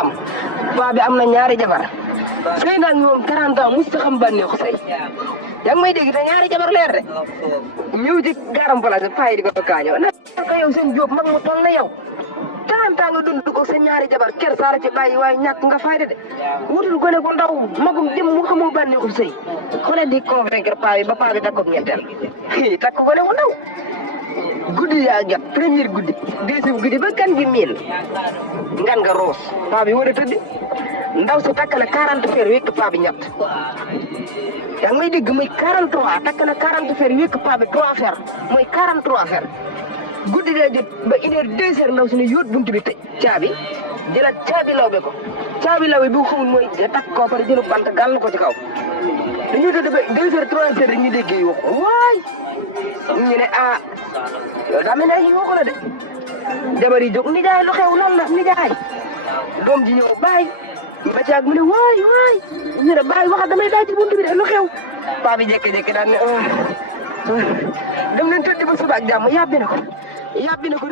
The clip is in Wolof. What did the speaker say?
am paa bi am na ñaari jabar sëy nag moom 40 ans mosut a xam bànneexu sëy yaa ngi may dégg te ñaari jabar leer de ñëw ci garam place paa yi di ko kaañoo na ko yow seen jóob mag mu toll na yow 40 ans nga dund ko sa ñaari jabar ker saara ci bàyyi waaye ñàkk nga fayda de wutul gone gu ndaw magum jëm mu xamoo bànneexu sëy xone di convaincre paa bi ba paa bi takkoog ñetteel takk gone gu ndaw guddi yaa jot première guddi deuxième guddi ba kan gi miin ngan nga roos paa bi war a tëdd ndaw si takk na 40 fer wékk paa bi ñett yaa ngi may dégg muy 43 takk na 40 fer wékk paa bi 3 fer mooy 43 fer guddi daa jot ba 1h 2h ndaw si ne yóot buntu bi tëj caabi jëlaat caabi law be ko caabi law bi bu xamul mooy takk koo pare jëlu bant gàll ko ci kaw dañuy tëdd ba 2h 3h dañuy dégg yi wax waay ñu ne yow daa mel ne ay waxu la de jabar yi jóg nijaay lu xew lan la nijaay doom ji ñëw baay ba caag mu ne waay ñu ne baay waxa damay daaj ci buntu bi de lu xew paa bi jékki-jékki daan ne dem leen tëdd ba suba ak jàmm yàbbi na ko